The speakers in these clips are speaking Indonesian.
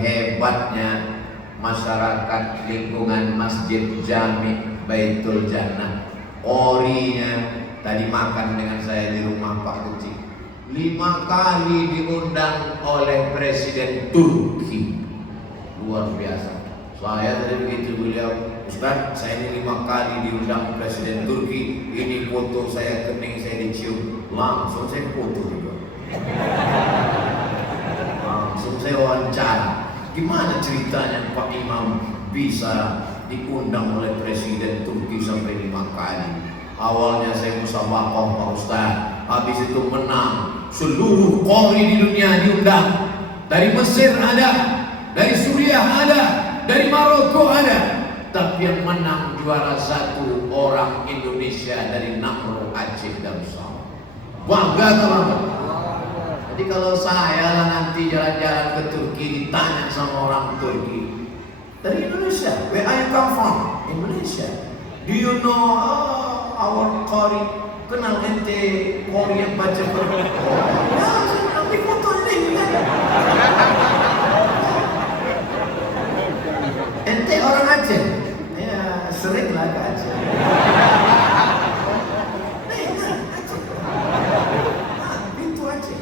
hebatnya masyarakat lingkungan Masjid Jami Baitul Jannah. Qorinya tadi makan dengan saya di rumah Pak Kecik, 5 kali diundang oleh Presiden Turki. Luar biasa. Saya tadi begitu beliau, Ustaz, saya ini 5 kali diundang Presiden Turki. Ini foto saya kening, saya dicium. Langsung saya foto juga. Langsung saya wawancara. Gimana ceritanya Pak Imam bisa diundang oleh Presiden Turki sampai 5 kali? Awalnya saya musabaqah Pak Ustaz, habis itu menang. Seluruh qori di dunia diundang. Dari Mesir ada, dari Suriah ada, dari Maroko ada. Tapi yang menang juara 1 orang Indonesia dari Namro, Aceh, Darussalam. Bangga teman-teman. Jadi kalau saya lah nanti jalan-jalan ke Turki ditanya sama orang Turki, dari Indonesia, where are you come from? Indonesia. Do you know our qori? Kenal ente qori yang baca Quran? Ya, saya ambil foto ini. Ente orang Aceh? Ya, sering lah ke Aceh. Pintu Aceh.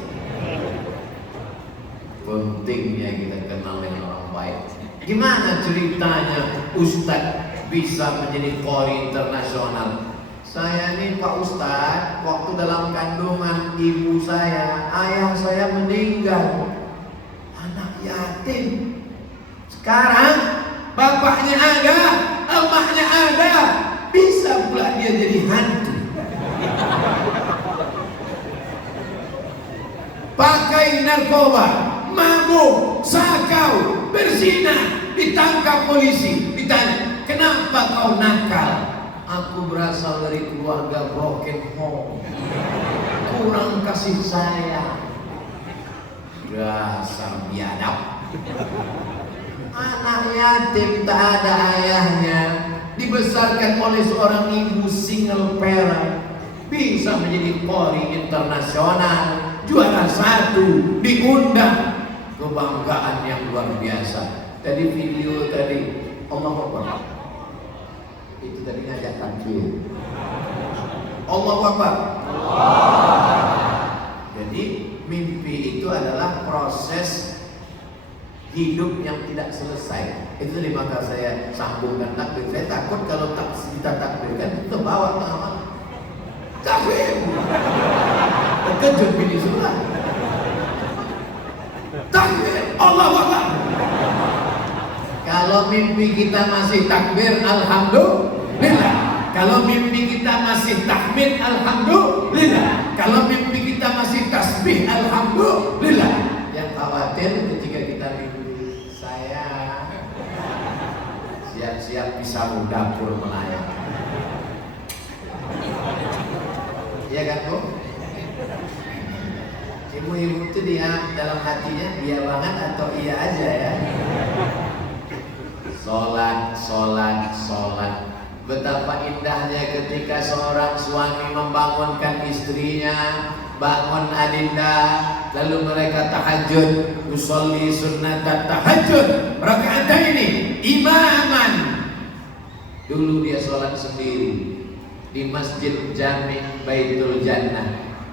Pentingnya kita kenal dengan orang baik. Gimana ceritanya Ustadz bisa menjadi qori internasional? Saya ini Pak Ustadz, waktu dalam kandungan ibu saya, ayah saya meninggal, anak yatim. Sekarang bapaknya ada, emaknya ada, bisa pula dia jadi hantu. Pakai narkoba, mabuk, sakau, berzina, ditangkap polisi, ditanya, kenapa kau nakal? Aku berasal dari keluarga broken home, kurang kasih sayang. Dasar biadab. Anak yatim tak ada ayahnya, dibesarkan oleh seorang ibu single parent, bisa menjadi qori internasional, juara 1, diundang. Kebanggaan yang luar biasa. Tadi video tadi, Allahu Akbar. Itu tadi ngajak takbir. Allahu Akbar. Jadi mimpi itu adalah proses hidup yang tidak selesai. Itu tadi maka saya sambungkan takbir. Saya takut kalau kita takbirkan kita bawa nama takbir. Terkejut bini sebelah. Takbir, Allahu Akbar. Kalau mimpi kita masih takbir, alhamdulillah. Kalau mimpi kita masih tahmid, alhamdulillah. Kalau mimpi kita masih tasbih, alhamdulillah. Yang khawatir ketika kita mimpi, saya siap-siap bisa dapur melayang. Iya kan Bu? Ibu-ibu itu dia dalam hatinya iya banget atau iya aja ya. Sholat, sholat, sholat. Betapa indahnya ketika seorang suami membangunkan istrinya, bangun adinda, lalu mereka tahajud, usolli sunnat tahajud, rakaataini imaman. Dulu dia sholat sendiri di Masjid Jami Baitul Jannah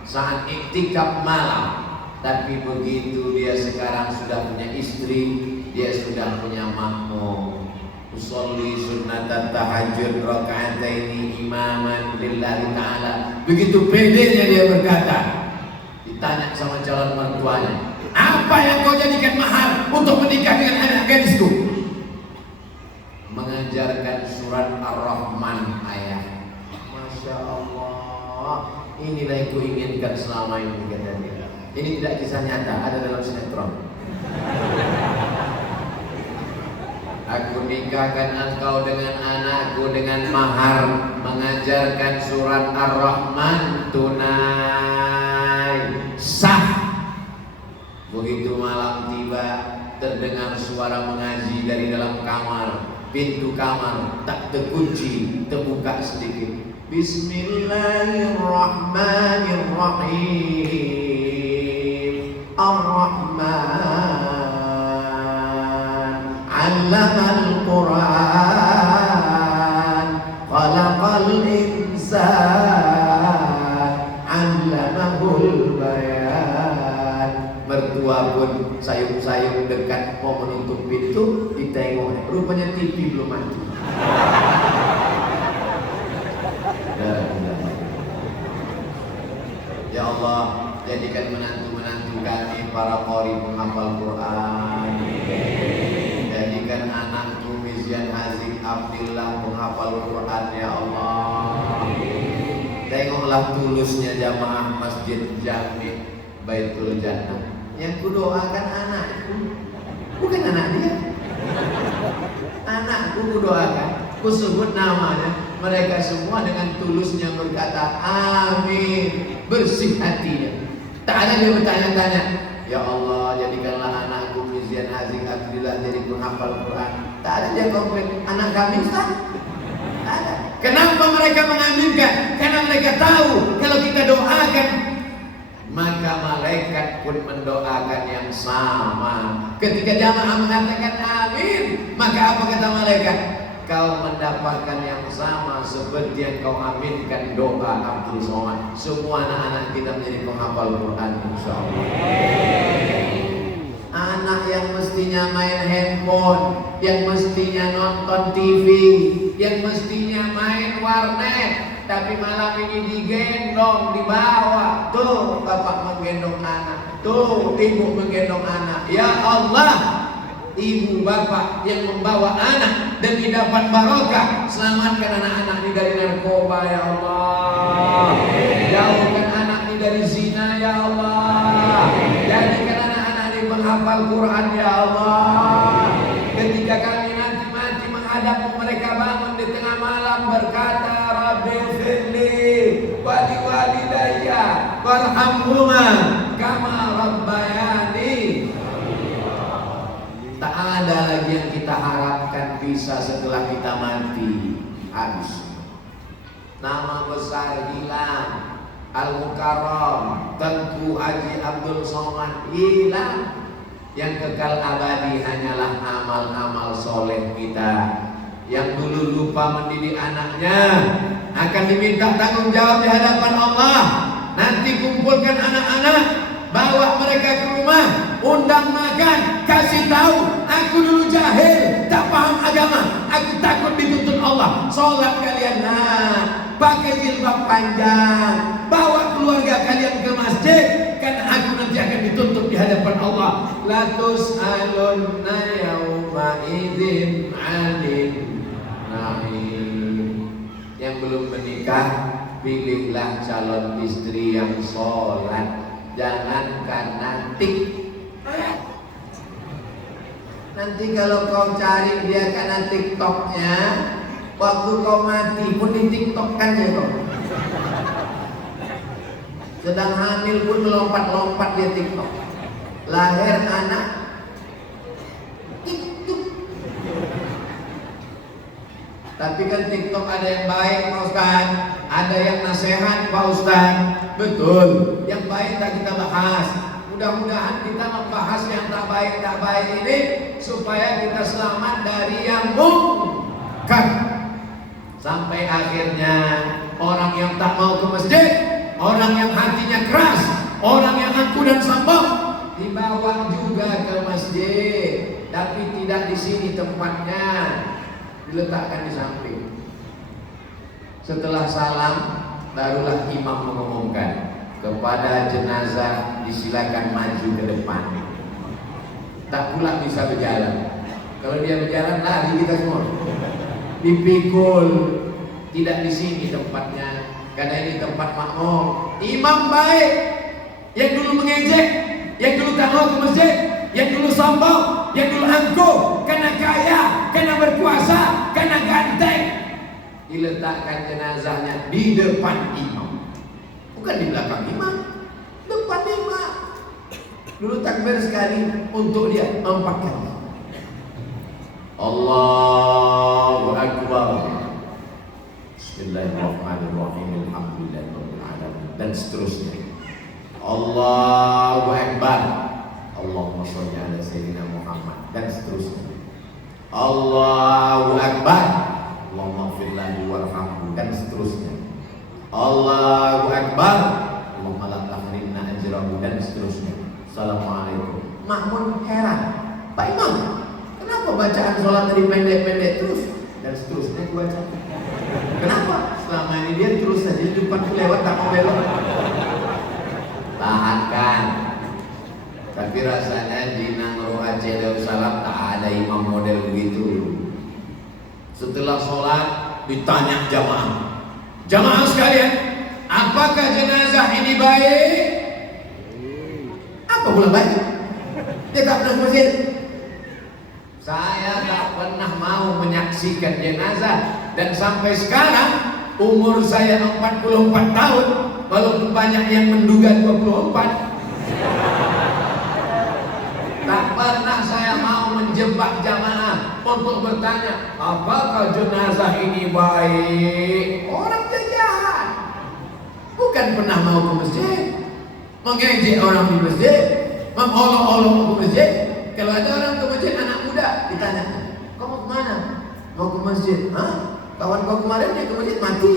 saat iktikaf malam. Tapi begitu dia sekarang sudah punya istri, dia sudah punya makmum. Usolli sunnatan tahajud rakaataini imaman lillahi ta'ala. Begitu pedenya dia berkata, ditanya sama calon mertuanya, apa yang kau jadikan mahar untuk menikah dengan anak gadisku? Mengajarkan surat Ar-Rahman ayah. Masya Allah, inilah yang kuinginkan selama ini kata dia. Ini tidak kisah nyata, ada dalam sinetron. Aku nikahkan engkau dengan anakku dengan mahar, mengajarkan surat Ar-Rahman tunai sah. Begitu malam tiba, terdengar suara mengaji dari dalam kamar. Pintu kamar tak terkunci, terbuka sedikit. Bismillahirrahmanirrahim. Ar-Rahman 'allamal Qur'an, khalaqal insan, 'allamahul bayan. Mertua pun sayup-sayup dekat mau menutup pintu, ditengok, rupanya TV belum mati. Ya Allah, jadikan menantu-menantu kami para qori penghafal Quran. Jadikan anakku Mizian Haziq Abdillah penghafal Quran, ya Allah. Tengoklah tulusnya jamaah Masjid Jami Baitul Jannah. Yang kudoakan anakku, bukan anak dia. Anakku kudoakan, kusebut namanya. Mereka semua dengan tulusnya berkata amin, bersih hatinya. Tak ada dia bertanya-tanya, ya Allah jadikanlah anakku Mizian Haziq Abdillah jadi penghafal Quran. Tak ada dia komplain, anak kami Ustaz. Tak ada. Kenapa mereka mengaminkan? Karena mereka tahu kalau kita doakan, maka malaikat pun mendoakan yang sama. Ketika jamaah mengatakan amin, maka apa kata malaikat? Kau mendapatkan yang sama seperti yang kau aminkan doa Abdul Somad. Semua anak-anak kita menjadi penghafal Quran, insyaallah. Anak yang mestinya main handphone, yang mestinya nonton TV, yang mestinya main warnet, tapi malam ini digendong, dibawa. Tuh bapak menggendong anak, tuh ibu menggendong anak. Ya Allah, ibu bapak yang membawa anak demi dapat barokah, selamatkan anak-anak ini dari narkoba, ya Allah. Jauhkan anak ini dari zina, ya Allah. Jadikan anak-anak ini menghafal Quran, ya Allah. Ketika kami nanti mati menghadap mereka, bangun di tengah malam berkata, Rabbi firli wali walidayya warhamhuma kama rabbayani. Tak ada lagi yang kita harapkan bisa setelah kita mati, habis. Nama besar hilang, Al-Mukarram Tengku Haji Abdul Somad hilang. Yang kekal abadi hanyalah amal-amal soleh kita. Yang dulu lupa mendidik anaknya akan diminta tanggung jawab di hadapan Allah. Nanti kumpulkan anak-anak, bawa mereka ke rumah, undang makan, kasih tahu, aku dulu jahil, tak paham agama, aku takut dituntut Allah. Sholat kalian pakai jilbab panjang, bawa keluarga kalian ke masjid, karena aku nanti akan dituntut di hadapan Allah. Latus alunna yauma idzin 'anil na'im. Yang belum menikah, pilihlah calon istri yang sholat. Jangan karena nanti kalau kau cari dia karena TikToknya, waktu kau mati pun di TikTokkan ya kau. Sedang hamil pun melompat-lompat dia TikTok. Lahir anak TikTok. Tapi kan TikTok ada yang baik Pak Ustaz, ada yang nasihat Pak Ustaz. Betul, yang baik tak kita bahas. Mudah-mudahan kita membahas yang tak baik ini supaya kita selamat dari yang munkar. Sampai akhirnya orang yang tak mau ke masjid, orang yang hatinya keras, orang yang angkuh dan sombong dibawa juga ke masjid, tapi tidak di sini tempatnya, diletakkan di samping. Setelah salam, barulah imam mengumumkan kepada jenazah disilakan maju ke depan. Tak pula bisa berjalan. Kalau dia berjalan lari kita semua. Dipikul. Tidak di sini tempatnya, karena ini tempat makmum. Imam baik, yang dulu mengejek, yang dulu tak mau ke masjid, yang dulu sombong, yang dulu angkuh, karena kaya, karena berkuasa, karena ganteng, diletakkan jenazahnya di depan imam, bukan di belakang imam, depan imam. Dulu takbir sekali untuk dia 4 kali. Allahu Akbar, Bismillahirrahmanirrahim, Alhamdulillahirabbil alamin, dan seterusnya. Allahu Akbar, Allahumma sholli ala sayyidina Muhammad, dan seterusnya. Allahu Akbar, Allahumma ighfir lahu warhamhu, dan seterusnya. Allahu Akbar, Allahumma la tahrimna ajrahu, dan seterusnya. Assalamualaikum. Makmun heran, Pak Imam, kenapa bacaan sholat tadi pendek-pendek terus dan seterusnya dibaca? Kenapa? Selama ini dia terus saja di depan lewat tak mau belok. Tahankan. Tapi rasanya di Nangro Aceh Darussalam tak ada imam model begitu. Setelah sholat ditanya jamaah sekalian, apakah jenazah ini baik? Apa pula baik? Dia tak pernah masjid. Saya tak pernah mau menyaksikan jenazah, dan sampai sekarang umur saya 44 tahun, walaupun banyak yang menduga 24. Tak pernah saya mau menjebak jamaah untuk bertanya, apakah jenazah ini baik? Orang jajahan, bukan pernah mau ke masjid, mengejek orang di masjid, mengolok-olok ke masjid. Kalau ada orang ke masjid, anak muda ditanya, kau mau kemana? Mau ke masjid. Hah? Kawan kau kemarin dia ke masjid mati.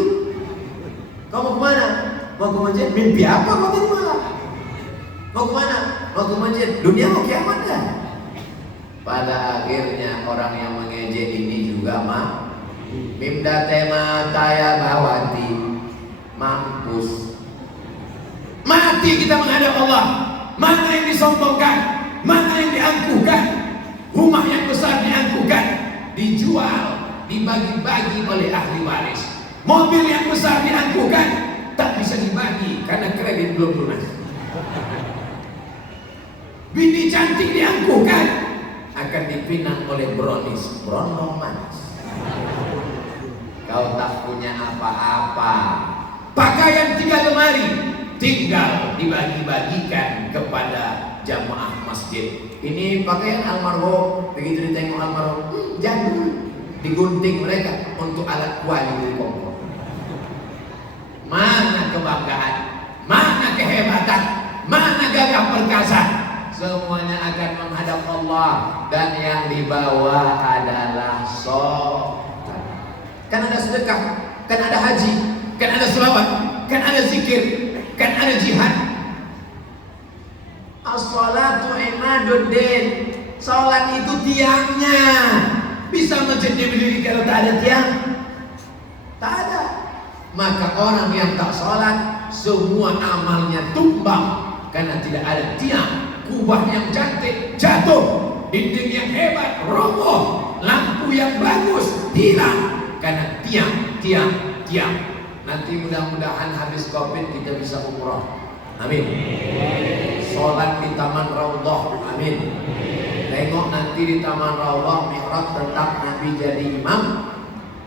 Kau mau kemana? Mau ke masjid. Mimpi apa kau tadi malam? Mau kemana? Mau ke masjid. Dunia mau kiamat kan? Pada akhirnya orang yang mengejek ini juga Mimda tema taya bawati, mampus. Mati kita menghadap Allah. Mana yang disombongkan, mana yang diangkuhkan. Rumah yang besar diangkuhkan, dijual, dibagi-bagi oleh ahli waris. Mobil yang besar diangkuhkan, tak bisa dibagi karena kredit belum lunas. Bini cantik diangkuhkan, akan dipinang oleh brownies, berondong manis. Kau tak punya apa-apa. Pakaian 3 lemari tinggal dibagi-bagikan kepada jamaah masjid. Ini pakaian almarhum, begitu ditengok almarhum, jadul, digunting mereka untuk alat kuali dari kompor. Mana kebanggaan, mana kehebatan, mana gagah perkasa? Semuanya akan menghadap Allah, dan yang dibawa adalah sholat. Kan ada sedekah, kan ada haji, kan ada selawat, kan ada zikir, kan ada jihad. As-salatu imaduddin. Salat itu tiangnya. Bisa masjidnya berdiri kalau tak ada tiang? Tak ada. Maka orang yang tak salat, semua amalnya tumbang karena tidak ada tiang. Kubah yang cantik jatuh, dinding yang hebat roboh, lampu yang bagus hilang karena tiang. Nanti mudah-mudahan habis Covid kita bisa umrah. Amin. Sholat di Taman Raudhah. Amin. Tengok nanti di Taman Raudhah, mihrab tetap Nabi jadi imam.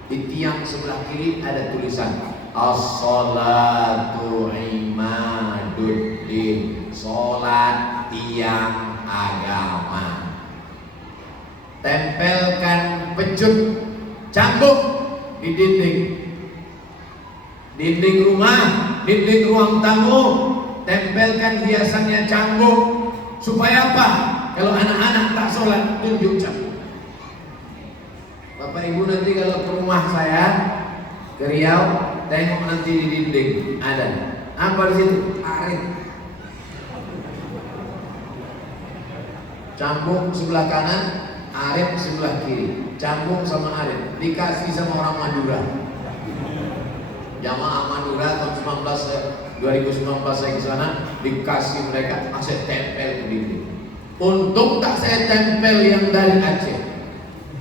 Di tiang sebelah kiri ada tulisan As-salatu imaduddin. Sholat tiang agama. Tempelkan pecut cambuk di dinding rumah, dinding ruang tamu. Tempelkan hiasannya cambuk. Supaya apa? Kalau anak-anak tak sholat, tunjuk cambuk. Bapak Ibu nanti kalau ke rumah saya ke Riau, tengok nanti di dinding ada apa di situ? Arif. Cambuk sebelah kanan, Arif sebelah kiri. Cambuk sama Arif dikasih sama orang Madura. Jamaah Madura tahun 2019 saya ke sana, dikasih mereka, saya tempel di dinding. Untung tak saya tempel yang dari Aceh,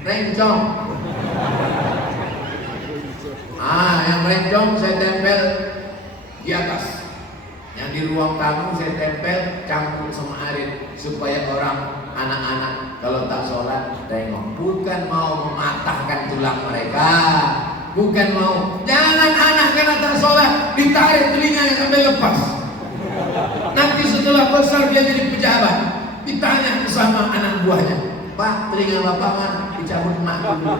rencong. Yang rencong saya tempel di atas. Yang di ruang tamu saya tempel campur sama Arif, supaya orang anak-anak kalau tak sholat tengok. Bukan mau mematahkan tulang mereka, bukan mau. Jangan anak karena tak sholat ditarik telinganya sampai lepas. Nanti setelah besar dia jadi pejabat, ditanya sama anak buahnya, Pak, telinga bapak mana? Dicabut emak dulu.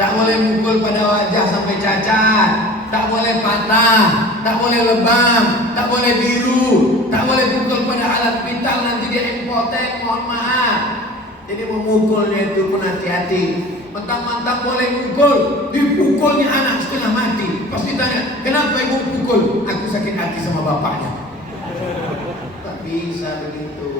Tak boleh mukul pada wajah sampai cacat, tak boleh patah, tak boleh lebam, tak boleh biru, tak boleh pukul pada alat vital, nanti dia impoten, mohon maaf. Jadi memukulnya itu pun hati-hati. Mentang-mentang boleh mukul, dipukulnya anak setengah mati. Pas ditanya, kenapa ibu pukul? Aku sakit hati sama bapaknya. Tak bisa begitu.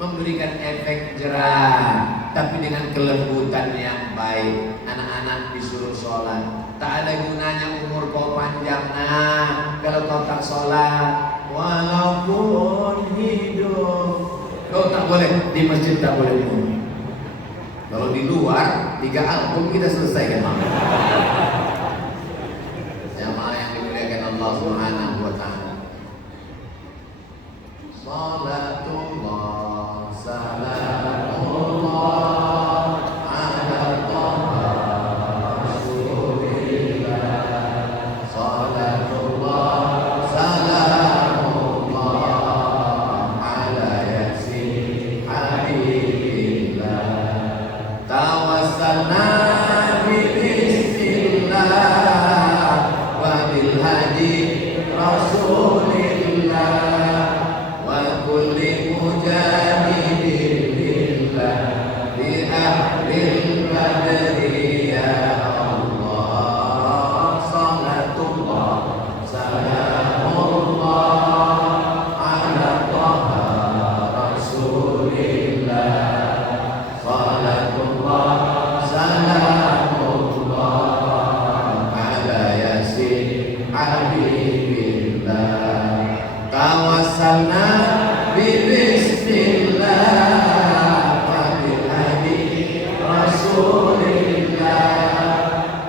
Memberikan efek jerah, tapi dengan kelembutan yang baik. Anak-anak disuruh sholat. Tak ada gunanya umur kau panjang, nah kalau kau tak sholat, walaupun hidup. Kau tak boleh, di masjid tak boleh minum. Kalau di luar, 3 album kita selesaikan. Jamaah yang dimuliakan Allah Subhanahu wa Ta'ala. Salatullah, salamullah ala Taha Rasulillah. Salatullah, salamullah ala Yasin Habibillah. Tawassalna bismillah wa bil hadi Rasulillah wa kulli mujahidin billah bi ahlil badri ya Allah. Salatullah, salamullah ala Taha Rasulillah. Salatullah, salamullah ala Yasin Habibillah. Tawassalna bismillah wa bil hadi Rasulillah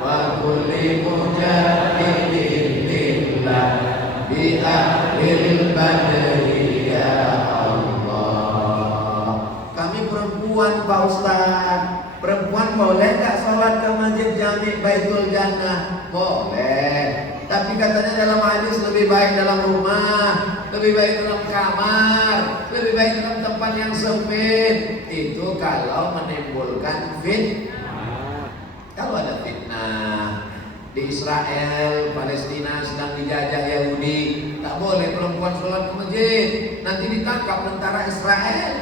wa kulli mujahidin billah bi ahlil badri ya Allah. Kami perempuan Pak Ustaz, perempuan boleh tak sholat ke masjid Jami' Baitul Jannah? Boleh. Tapi katanya dalam hadis lebih baik dalam rumah, lebih baik dalam kamar, lebih baik dalam tempat yang sempit. Itu kalau menimbulkan fitnah. Kalau ada fitnah di Israel, Palestina sedang dijajah Yahudi, tak boleh perempuan sholat ke masjid, nanti ditangkap tentara Israel.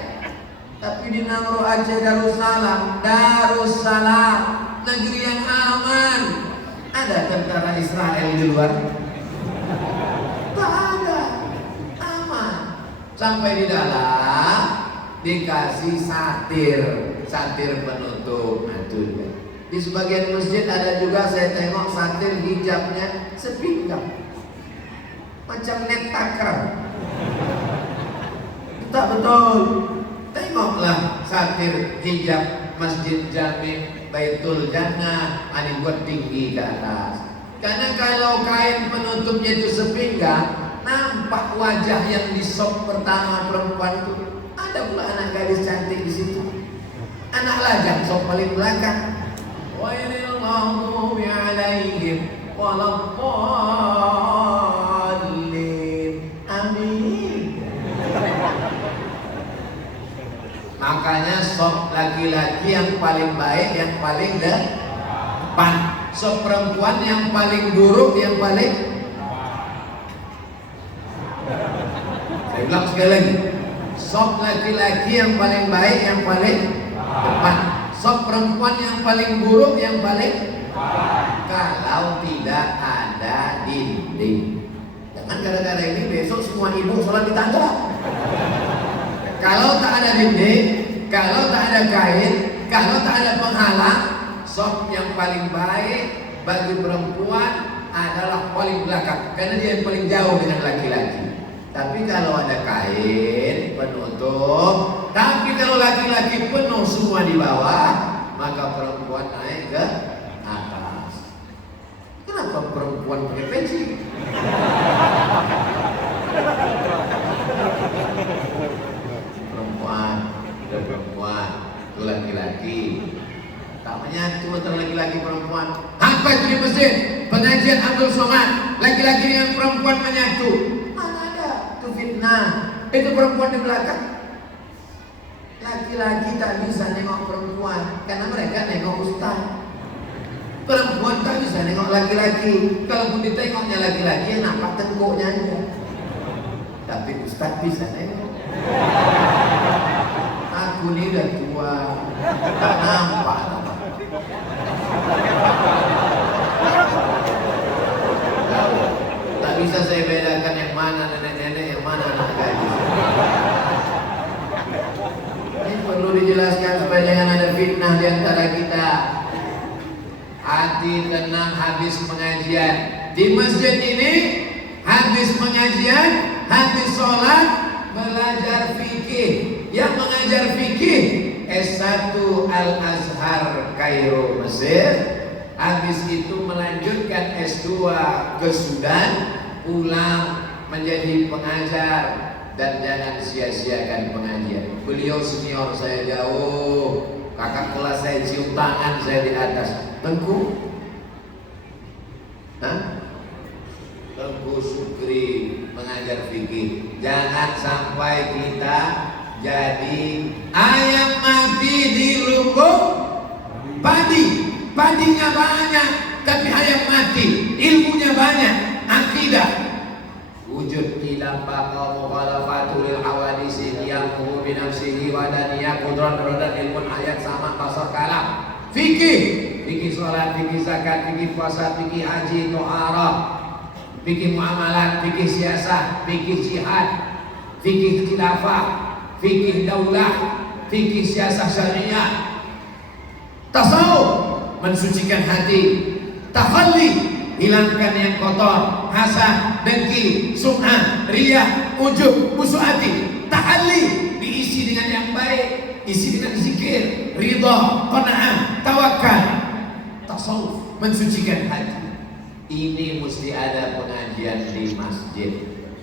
Tapi di Nauru Aceh Darussalam, negeri yang aman, ada tentara Israel di luar? Tak ada, aman. Sampai di dalam dikasih satir penutup. Di sebagian masjid ada juga saya tengok satir hijabnya sepinggang, macam net taker. Tak betul. Tengoklah satir hijab Masjid Jami' Baitul Jannah, ada buat tinggi ke atas. Karena kalau kain penutupnya itu sepinggang, nampak wajah yang di sop pertama perempuan itu. Ada pula anak gadis cantik di situ. Anak lajang sop paling belakang. Wailil maghdubi alaihim waladdallin. Amin. Makanya sop laki-laki yang paling baik, yang paling depan. Sop perempuan yang paling buruk, yang paling. Saya bilang sekali lagi, sop laki-laki yang paling baik, yang paling depan. Sop perempuan yang paling buruk, yang paling. Kalau tidak ada dinding. Jangan gara-gara ini besok semua ibu sholat di tangga. Kalau tak ada dinding, kalau tak ada kain, kalau tak ada penghalang, sop yang paling baik bagi perempuan adalah paling belakang, karena dia yang paling jauh dengan laki-laki. Tapi kalau ada kain penutup, tapi kalau laki-laki penuh semua di bawah, maka perempuan naik ke atas. Kenapa perempuan pakai peci? Perempuan, itu laki-laki. Tak menyatu antara laki-laki perempuan. Apa itu di masjid? Pengajian Abdul Somad, laki-laki dengan perempuan menyatu. Mana ada? Itu fitnah. Itu perempuan di belakang. Laki-laki tak bisa nengok perempuan, karena mereka nengok ustaz. Perempuan tak bisa nengok laki-laki. Kalaupun ditengoknya laki-laki, nampak tengkuknya aja. Tapi ustaz bisa nengok. Aku Aku nih udah tua, tak nampak. Tak bisa saya bedakan yang mana nenek-nenek, yang mana anak gadis. Ini perlu dijelaskan supaya jangan ada fitnah di antara kita. Hati tenang habis pengajian. Di masjid ini habis pengajian, habis sholat, belajar fikih. Yang mengajar fikih S1 Al-Azhar Kairo Mesir. Habis itu melanjutkan S2 ke Sudan, pulang menjadi pengajar. Dan jangan sia-siakan pengajian. Beliau senior saya jauh, kakak kelas saya cium tangan saya di atas. Tengku, Tengku Sukri mengajar fikih. Jangan sampai kita jadi ayam mati di lumbung padi. Padinya banyak, tapi ayam mati. Ilmunya banyak, akidah. Wujud ilam baqa mukhalafatu lil hawadisi qiyamuhu bi nafsihi wa daniyah qudran rodan ilmun ayat sama basar kalam. Fikih sholat, fikih zakat, fikih puasa, fikih haji, to'arah, fikih muamalat, fikih siasah, fikih jihad, fikih khilafah, fikih daulah, fikih siasah syariah, tasawuf, mensucikan hati, takhalli, hilangkan yang kotor, hasad, dengki, sum'ah, riyah, ujub, musuh hati, ta'alli, diisi dengan yang baik, isi dengan zikir, ridha, qanaah, tawakal, tasawuf, mensucikan hati. Ini mesti ada pengajian di masjid.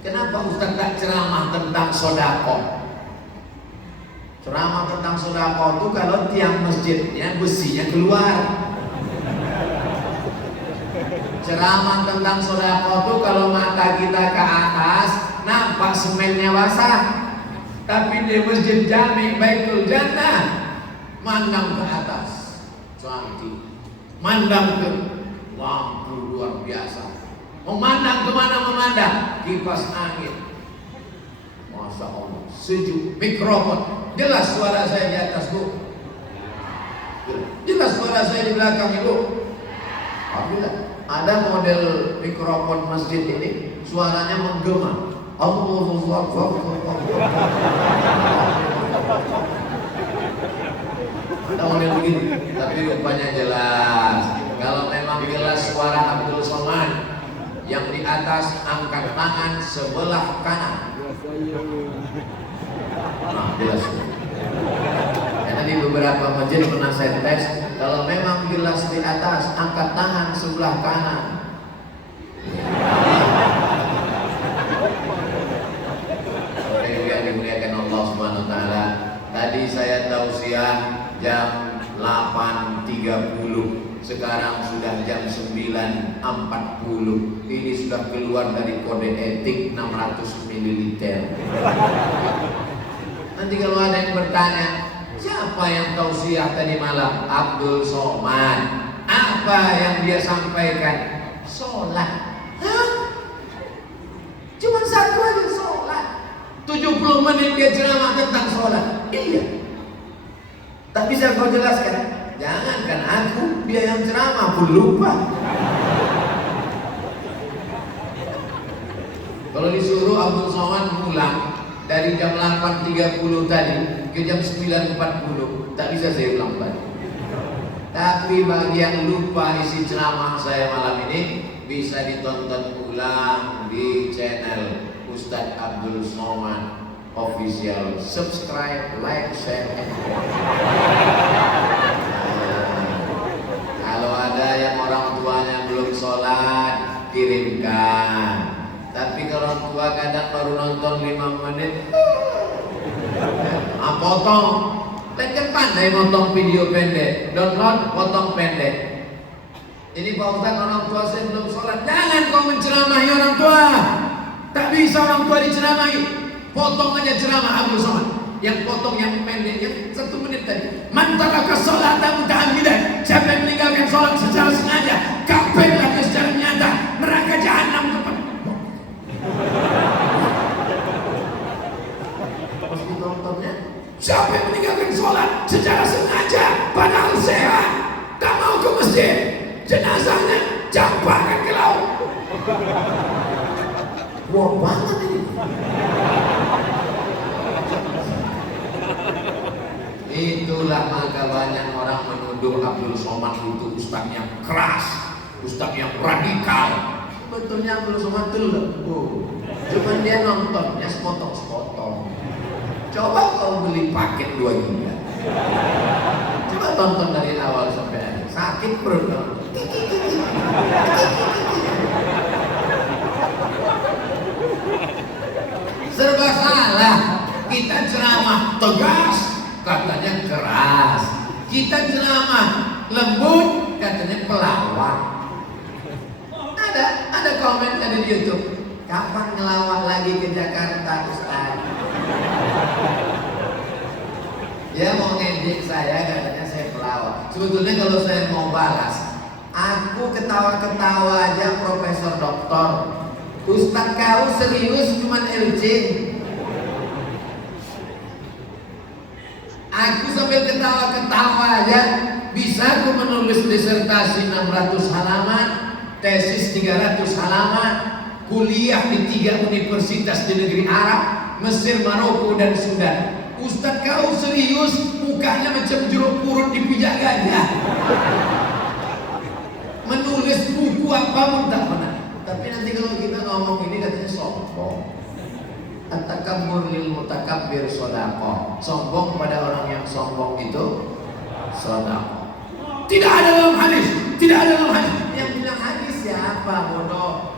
Kenapa Ustaz tak ceramah tentang sedekah? Ceramah tentang sedekah itu kalau tiang masjidnya besinya keluar. Ceramah tentang sedekah itu kalau mata kita ke atas nampak semennya basah. Tapi di masjid Jami Baitul Jannah mandang ke atas, cantik. Mandang ke lampu luar biasa. Memandang kemana memandang? Kipas angin. Masya Allah, sejuk. Mikrofon, jelas suara saya di atas bu. Jelas suara saya di belakang ibu. Alhamdulillah. Ada model mikrofon masjid ini suaranya menggema. Allahu Akbar. Ada model begini, tapi rupanya jelas. Kalau memang jelas suara Abdul Somad, yang di atas angkat tangan sebelah kanan. Nah, jelas. Karena di beberapa masjid pernah saya tes, kalau memang jelas di atas angkat tangan sebelah kanan. Dimuliakan Allah Subhanahu wa taala. Tadi saya tausiah jam 8.30. Sekarang sudah jam 9.40. Ini sudah keluar dari kode etik 600 ml. Nanti kalau ada yang bertanya, siapa yang tausiah tadi malam? Abdul Somad. Apa yang dia sampaikan? Sholat. Hah? Cuma satu aja sholat. 70 menit dia ceramah tentang sholat. Iya. Tak bisa kau jelaskan. Jangankan aku, dia yang ceramah pun lupa. Kalau disuruh Abdul Somad pulang dari jam 8.30 tadi ke jam 9.40, tak bisa saya ulang balik. Tapi bagi yang lupa isi ceramah saya malam ini, bisa ditonton ulang di channel Ustadz Abdul Somad Official. Subscribe, like, share, and kalau ada yang orang tuanya belum sholat, kirimkan. Tapi kalau orang tua kadang baru nonton 5 menit, potong. Kan pandai potong video pendek, download, potong pendek. Ini Pak Ustaz, orang tua saya belum sholat. Jangan kau menceramahi orang tua. Tak bisa orang tua diceramahi. Potong aja ceramah Abdul Somad. Yang potong yang pendek, yang 1 menit tadi. Man taraka sholata muta'ammidan. Siapa yang meninggalkan sholat secara sengaja, kafirlah secara nyata, neraka jahanam tempat. Harus ditontonnya. Siapa yang meninggalkan meninggalkan sholat secara sengaja padahal sehat, tak mau ke masjid, jenazahnya campakkan ke laut. Wah banget ini. Itulah maka banyak orang menuduh Abdul Somad itu ustaz yang keras, ustaz yang radikal. Sebetulnya Abdul Somad itu lembut, cuman dia nontonnya sepotong-sepotong. Coba kau beli paket 2 giga, coba tonton dari awal sampai akhir, sakit perut dong. Serba salah. Kita ceramah tegas, katanya keras. Kita ceramah lembut, katanya pelawak. Ada komen di YouTube, kapan ngelawak lagi ke Jakarta Ustaz? Dia mau ngejek saya, katanya saya pelawak. Sebetulnya kalau saya mau balas, aku ketawa-ketawa aja Profesor Doktor. Ustaz kau serius cuman LC. Aku sambil ketawa-ketawa aja bisa aku menulis disertasi 600 halaman, tesis 300 halaman, kuliah di 3 universitas di negeri Arab, Mesir, Maroko dan Sudan. Ustaz kau serius, mukanya macam jeruk purut dipijak gajah. Menulis buku apa pun tak pernah. Tapi nanti kalau kita ngomong ini katanya sombong. At-takabbur lil mutakabbir shadaqah. Sombong pada orang yang sombong itu shadaqah. Tidak ada dalam hadis, tidak ada dalam hadis. Yang bilang hadis siapa, bodoh?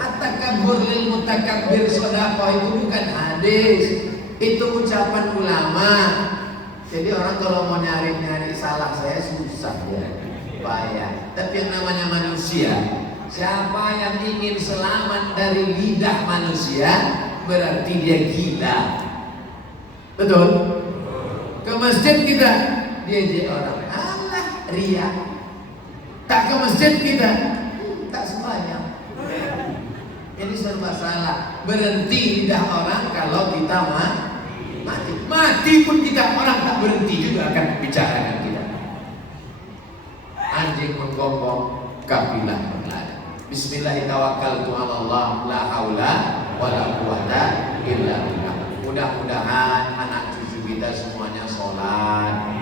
At-takabbur lil mutakabbir shadaqah itu bukan hadis, itu ucapan ulama. Jadi orang kalau mau nyari salah saya susah ya, bahaya. Tapi yang namanya manusia, siapa yang ingin selamat dari lidah manusia, berarti dia gila. Betul? Ke masjid kita, dia orang, alah ria. Tak ke masjid kita, tak sembahyang. Ini serba salah. Berhenti lidah orang kalau kita mati pun kita, orang tak berhenti juga akan bicara dengan kita. Anjing menggonggong, kafilah berlari. Bismillahirrahmanirrahim. La haula wala quwata illa billah. Mudah-mudahan anak cucu kita semuanya sholat,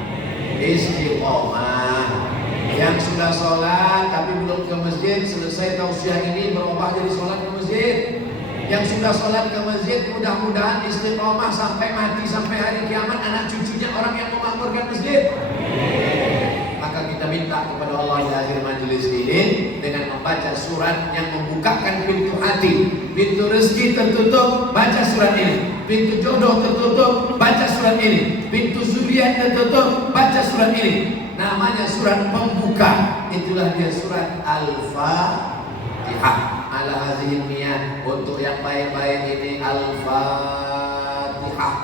istiqomah. Yang sudah sholat tapi belum ke masjid, selesai tausiah ini berubah jadi sholat ke masjid. Yang sudah sholat ke masjid, mudah-mudahan istiqomah sampai mati, sampai hari kiamat anak cucunya orang yang memakmurkan masjid. Maka kita minta kepada Allah di akhir majelis ini dengan membaca surat yang membukakan pintu hati. Pintu rezeki tertutup, baca surat ini. Pintu jodoh tertutup, baca surat ini. Pintu zuriat tertutup, baca surat ini. Namanya surat pembuka. Itulah dia surat Al-Fatihah. Ala hazihin niyat, untuk yang baik-baik ini Al-Fatihah.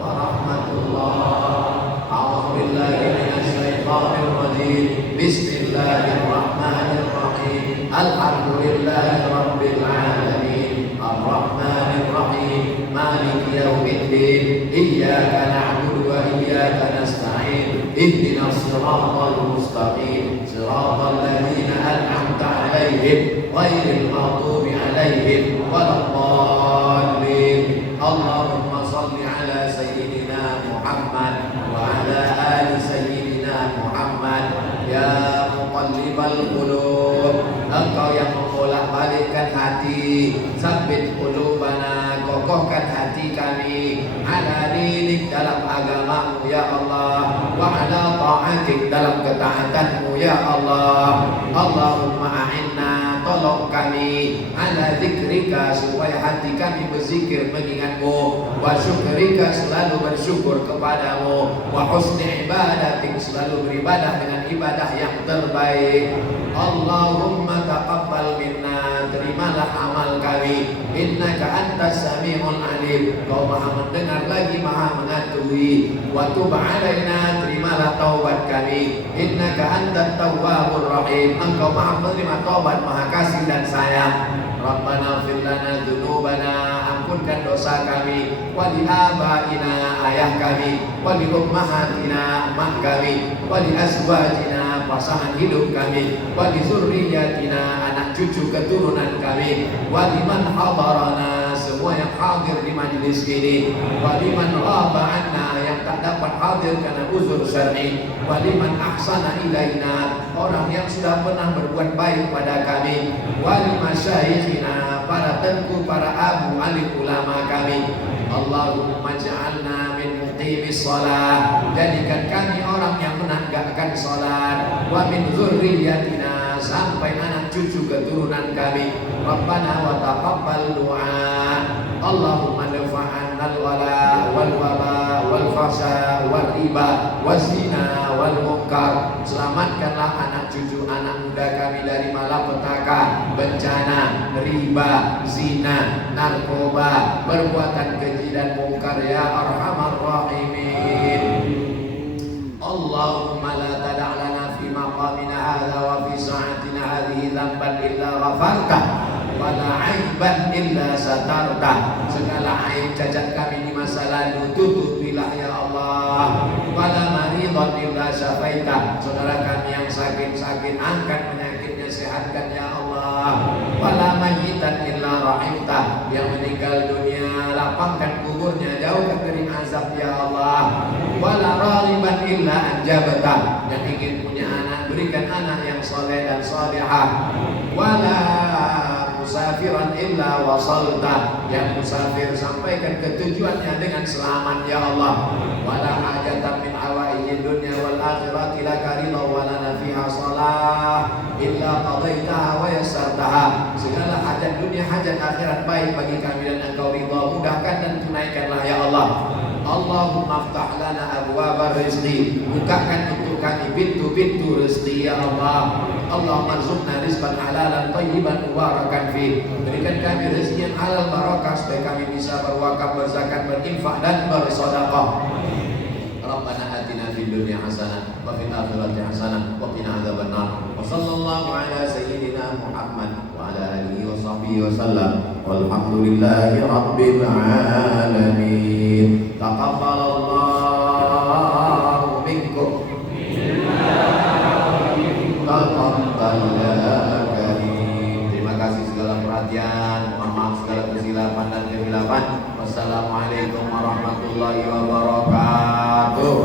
Warahmatullah. A'udzubillahi minasyaitonir rajim. Bismillahirrahmanirrahim. Alhamdulillahi rabbil alamin. Arrahmanir rahim. Maliki yaumiddin. Iyyaka na'budu wa iyyaka nasta'in. Ihdinas siratal mustaqim. Siratal ladzina an'amta 'alaihim ghairil maghdubi 'alaihim waladdallin. Allahumma shalli 'ala sayyidina Muhammad wa 'ala ali sayyidina Muhammad. Ya muqallibal qulub, Engkau yang membolak-balikkan hati, sabbit qulubana, kokohkan hati kami ala dinik, dalam agamamu ya Allah, wa ala ta'atik, dalam ketaatanmu ya Allah. Allahumma a'inna, tolong kami ala zikrika, supaya hati kami berzikir mengingatmu, wa syukrika, selalu bersyukur kepadamu, wa husni ibadatik, selalu beribadah dengan ibadah yang terbaik. Allahumma taqabbal minna, terimalah amal kami. Innaka antas sami'ul alim, Kau maha mendengar lagi maha mengetahui. Wa tub alaina, terimalah taubat kami. Innaka antat tawwabur rahim, Engkau maha menerima taubat, maha kasih dan sayang. Rabbana fir lana dzunubana, ampunkan dosa kami, wali abaina ayah kami, wali ummahatina mak kami, wali azwajina pasangan hidup kami, wali zurriyatina anak cucu keturunan kami, wali man hadarana semua yang hadir di majlis ini, wali man ghaba anna yang tak dapat hadir karena uzur syar'i, wali man ahsana ilaina orang yang sudah pernah berbuat baik pada kami, wali masyayikhina para tengku para abu alim ulama kami. Allahumma ja'alna min muqimis shalah, jadikan kami orang yang menegakkan salat, wa min dzurriyyatina sampai anak cucu keturunan kami. Rabbana wa taqabbal du'a. Allahumma dafa'anna al-wala wal waba wal fahsya wal riba wazina wal munkar. Selamatkanlah anak cucu anak muda kami dari malapetaka, bencana, riba, zina, narkoba, perbuatan keji dan mungkar ya arhamar rahimin. Allahumma la tada' lana fi maqamina hadha wa fi sa'atina hadhihi dhanban illa ghafartah wa la 'aiban illa satartah. Segala aib cacat kami di masa lalu tutupilah ya Allah. Wa la maridan illa syafaitah. Saudara kami yang sakit-sakit angkat penyakitnya, sehatkan ya Allah. Wa la mayyitan illa rahimtah. Yang meninggal dunia lapangkan kuburnya, jauhkan dari azab ya Allah. Wala raghiban illa anjabtah. Yang ingin punya anak berikan anak yang soleh dan solehah. Wala musafiran illa wasaltah. Yang musafir sampaikan ke tujuannya dengan selamat ya Allah. Wala hajatan min hawaijid dunya wal akhirati laka ridha wa lana fiha salah illa qadaitaha wa yassartaha. Segala hajat dunia hajat akhirat baik bagi kami dan engkau ridha, mudahkan dan tunaikanlah ya Allah. Allahumma aftah lana abwabar rizqi, bukakan untuk kami pintu-pintu rezeki ya Allah. Allahumma rzuqna rizqan halalan thayyiban mubarakan fi. Berikan kami rezeki yang halal barakah supaya kami bisa berwakaf, berzakat, berinfak dan bersedekah. Rabbana atina fid dunya hasanah wa fil akhirati hasanah wa qina adzabannar. Wa sallallahu ala sayyidina Muhammad wa ala alihi wa sahbihi wasallam. Walhamdulillahi rabbil alamin. Taqabbalallahu minkum. Terima kasih segala perhatian, mohon maaf segala kesilapan dan kehilapan. Wassalamualaikum warahmatullahi wabarakatuh.